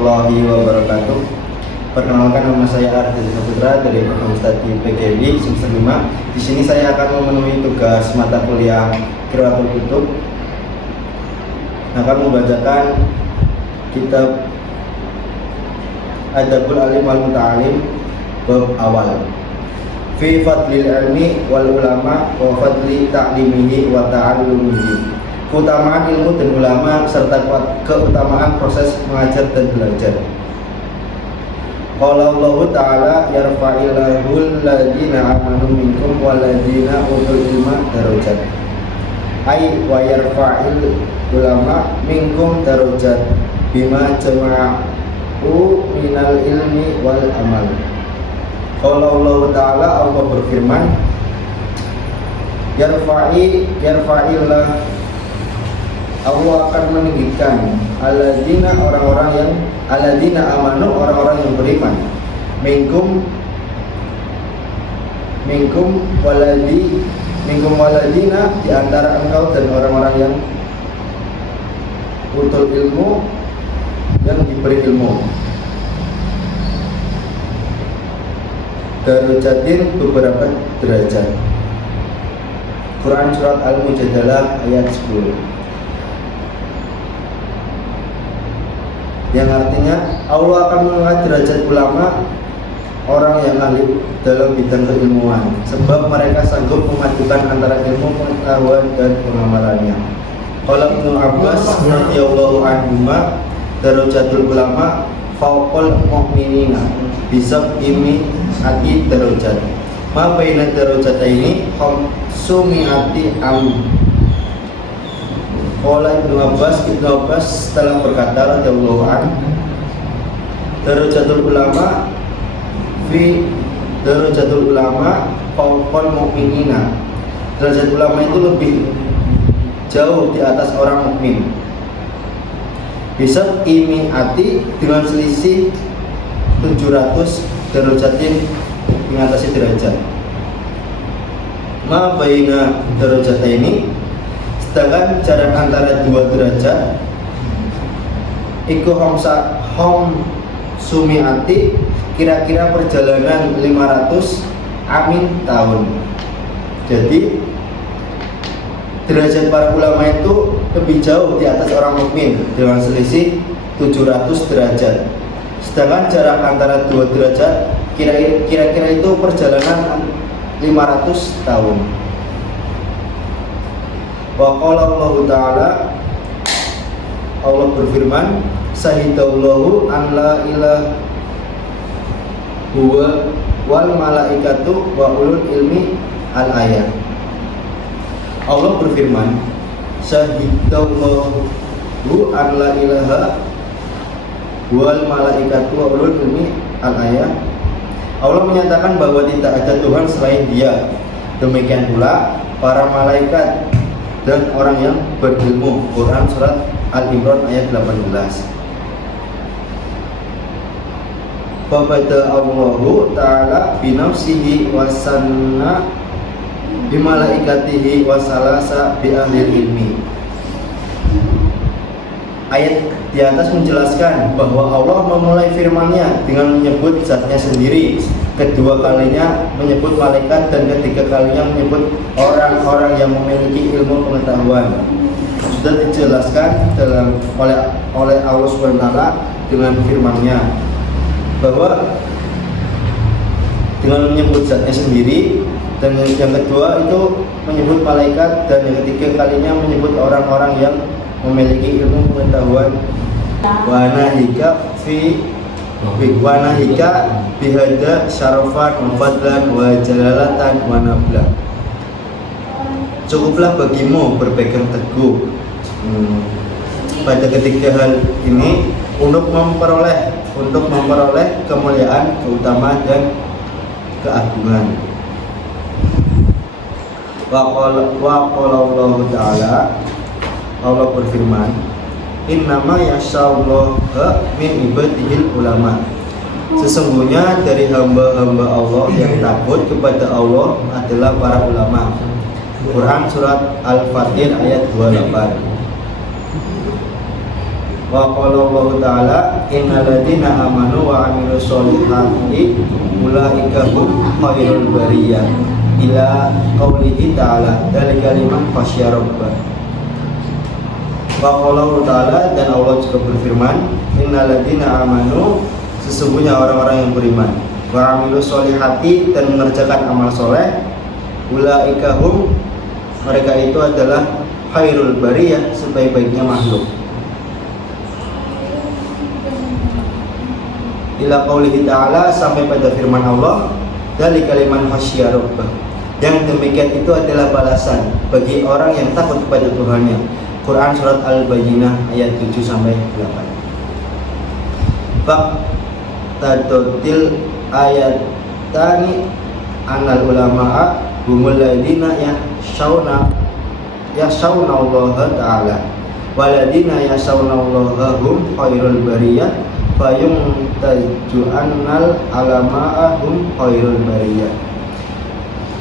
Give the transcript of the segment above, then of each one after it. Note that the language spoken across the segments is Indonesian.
warahmatullahi wabarakatuh. Perkenalkan, nama saya Ardil Saputra dari Universitas PGRI semester 5. Di sini saya akan memenuhi tugas mata kuliah Qiraatul Kutub. Akan membacakan kitab Adabul Alim wal Muta'alim bab awal. Fi fadlil ilmi wal ulama wa fadli ta'limihi wa ta'allumihi. Keutamaan ilmu dan ulama serta keutamaan proses mengajar dan belajar. Qala Allah Ta'ala yarfa'illahul ladina amanu minkum wal ladina utul ilma darajat. Ay wa yarfa'il ulama minkum darajat bima jama'u minal ilmi wal amal. Qala Allah Ta'ala, Allah berfirman, yarfa'illah, Allah akan meninggikan alladzina orang-orang yang alladzina amanu, orang-orang yang beriman, minkum waladina, di antara engkau dan orang-orang yang utul ilmu, yang diberi ilmu. Darajatin, beberapa derajat. Quran surat Al-Mujadalah ayat 10. Yang artinya Allah akan mengangkat derajat ulama, orang yang ahli dalam bidang keilmuan, sebab mereka sanggup memadukan antara ilmu pengetahuan dan pengamalannya. Qala Ibnu Abbas radhiyallahu anhuma, darajatul ulama fawqal mu'minina bisab ini ati darajat. Ma baina darajataini khamsumi'ati am. Qala Ibnu Abbas telah berkata radhiyallahu anhu, darajatul ulama fawqal mu'minina. Derajat ulama itu lebih jauh di atas orang mukmin. Bisa imiati, dengan selisih 700 darajatin, mengatasi derajat. Ma baina darajataini, sedangkan jarak antara dua derajat iku sumiati, kira-kira perjalanan 500 amin tahun. Jadi derajat para ulama itu lebih jauh di atas orang mukmin dengan selisih 700 derajat. Sedangkan jarak antara dua derajat kira-kira itu perjalanan 500 tahun. Wa qala Allah Ta'ala, Allah berfirman, sahidallahu an la ilaha huwa wal malaikatu wa ulul ilmi al-ayat. Allah berfirman, sahidallahu an la ilaha wal malaikatu wa ulul ilmi al-ayat. Allah menyatakan bahwa tidak ada Tuhan selain Dia. Demikian pula para malaikat dan orang yang berilmu. Quran surat Al-Imran ayat 18. Fabada Allahu Ta'ala binafsihi wasanna bimalaikatihi wasalasa bi ahli ilmi. Ayat di atas menjelaskan bahwa Allah memulai firman-Nya dengan menyebut zatnya sendiri, kedua kalinya menyebut malaikat, dan ketiga kalinya menyebut orang-orang yang memiliki ilmu pengetahuan. Sudah dijelaskan oleh Allah SWT dengan firman-Nya bahwa dengan menyebut zatnya sendiri, dan yang kedua itu menyebut malaikat, dan yang ketiga kalinya menyebut orang-orang yang memiliki ilmu pengetahuan. Wanahika bihada syarafan wa fadlan wa jalalatan wa nabla. Cukuplah bagimu berpegang teguh pada ketiga hal ini untuk memperoleh kemuliaan, keutamaan, dan keagungan. Wa qala Allah Ta'ala, Allah berfirman, innama yashallahu min ibadihil ulama. Sesungguhnya dari hamba-hamba Allah yang takut kepada Allah adalah para ulama. Quran surat Al-Fatir ayat 28. Wa qala Allah ta'ala innal ladzina amanu wa 'amilus sholihati ulaika hum khairul bariyah ila qaulihi ta'ala dzalika liman khasyya rabbah. Wa qala Allah ta'ala, dan Allah juga berfirman, innal ladzina amanu, sesungguhnya orang-orang yang beriman, wa 'amilus sholihati, dan mengerjakan amal soleh, ulaika hum, mereka itu adalah khairul bariyah, sebaik-baiknya makhluk. Ila qaulihi ta'ala, sampai pada firman Allah, dzalika liman khasyya rabbah, yang demikian itu adalah balasan bagi orang yang takut kepada Tuhannya. Quran surat Al-Bayyinah ayat 7 sampai 8. Faqtadotil ayatani anal ulama'a humul ladina yashawna Allah ta'ala waladina yashawna Allah hum khairul bariyah fayung taju'annal alama'ahum khairul bariyah.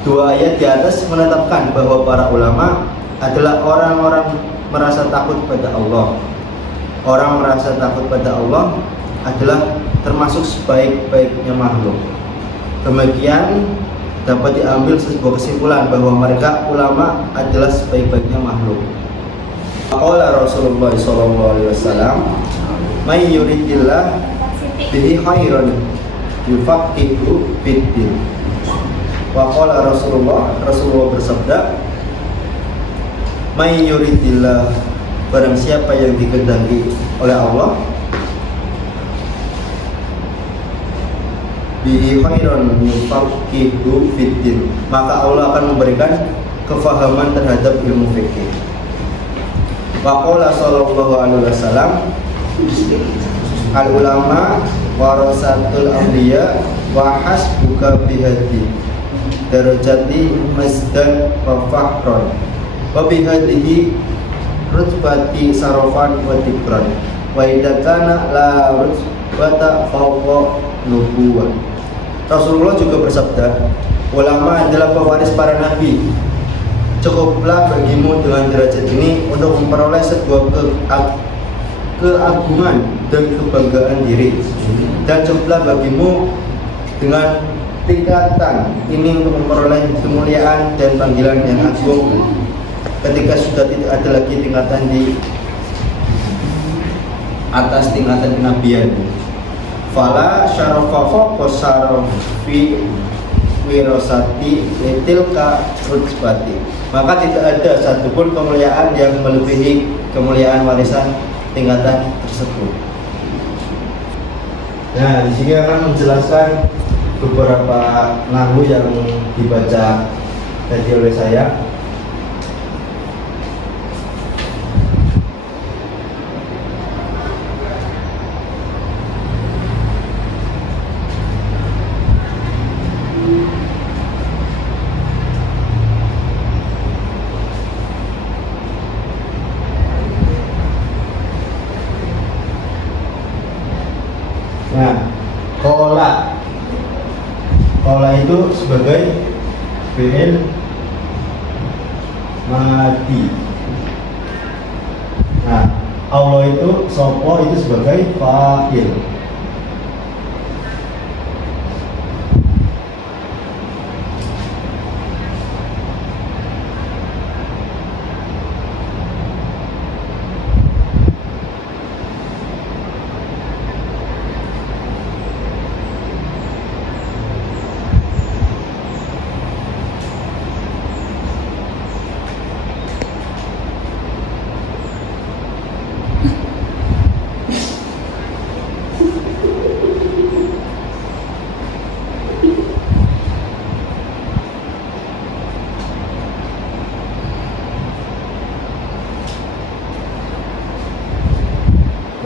Dua ayat di atas menetapkan bahwa para ulama adalah orang-orang merasa takut pada Allah. Orang merasa takut pada Allah adalah termasuk sebaik-baiknya makhluk. Demikian dapat diambil sebuah kesimpulan bahwa mereka ulama adalah sebaik-baiknya makhluk. Qala Rasulullah sallallahu alaihi wasallam, may yuridillah bihi khairan yufaqihu fiddin. Wa qala Rasulullah bersabda, may yuridillah, barang siapa yang dikehendaki oleh Allah, bihi khairan yufaqihu fiddin, maka Allah akan memberikan kefahaman terhadap ilmu fikih. Wa qala sallallahu alaihi wasallam, al ulama warasatul anbiya wa hasbuka bihadi darajati masdan wa fakhron wa bihadihi rutbati sarofan wa tikran wa idakana la rutbata fawqa nubuwah. Rasulullah juga bersabda, ulama adalah pewaris para nabi. Cukuplah bagimu dengan derajat ini untuk memperoleh sebuah keagungan dan kebanggaan diri, dan cukuplah bagimu dengan tingkatan ini untuk memperoleh kemuliaan dan panggilan yang agung ketika sudah tidak ada lagi tingkatan di atas tingkatan kenabian. Fala syarafa fawqa syarafi wirasati litilka rutbati, maka tidak ada satupun kemuliaan yang melebihi kemuliaan warisan tingkatan tersebut. Nah, di sini akan menjelaskan beberapa nahwu yang dibaca tadi oleh saya. Nah, kola itu sebagai fi'il madi. Nah, Allah itu sopo itu sebagai fa'il.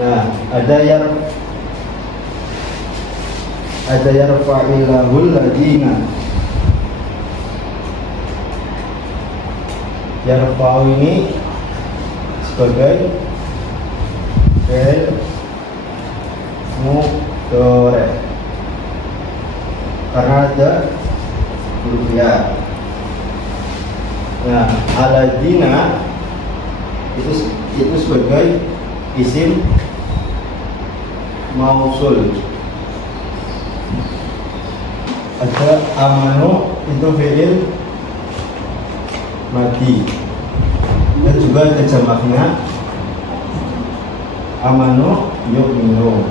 Nah, ada yarfa'illahul ladina. Yarfa'u ini sebagai fi'il mudhari karena ada huruf ya. Nah, aladina itu sebagai isim mausul. Ada amanu itu fi'il madi. Dan juga ada jamaknya amanu yu'minu.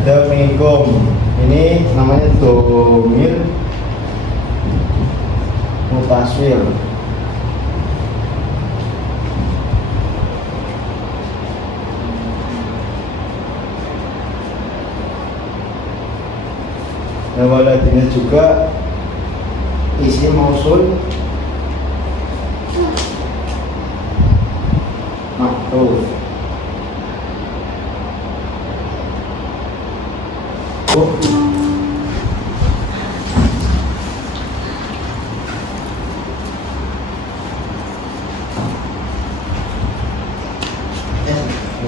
Ada minkum, ini namanya domir mutaswil. Nah, waladina juga isi mausul maktub.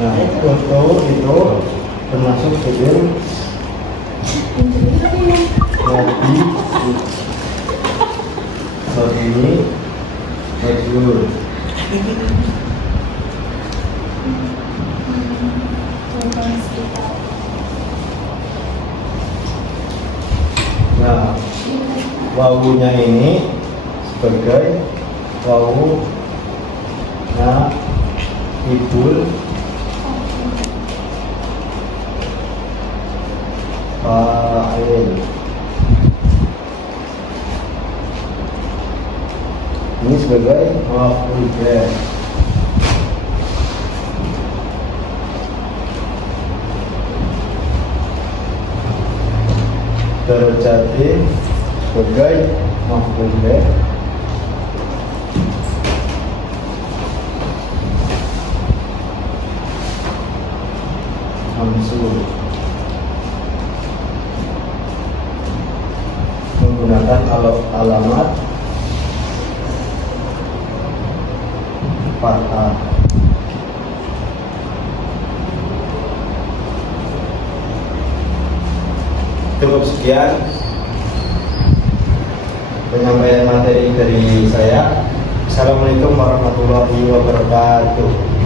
Nah, untuk itu termasuk fi'il madi ini majrur. Nah, wawunya ini sebagai wawu naibul fa'il. Ini sebagai maf'ul bih. Darajatin sebagai maf'ul bih. Hamsul menggunakan alamat fathah. Cukup sekian penyampaian materi dari saya. Assalamualaikum warahmatullahi wabarakatuh.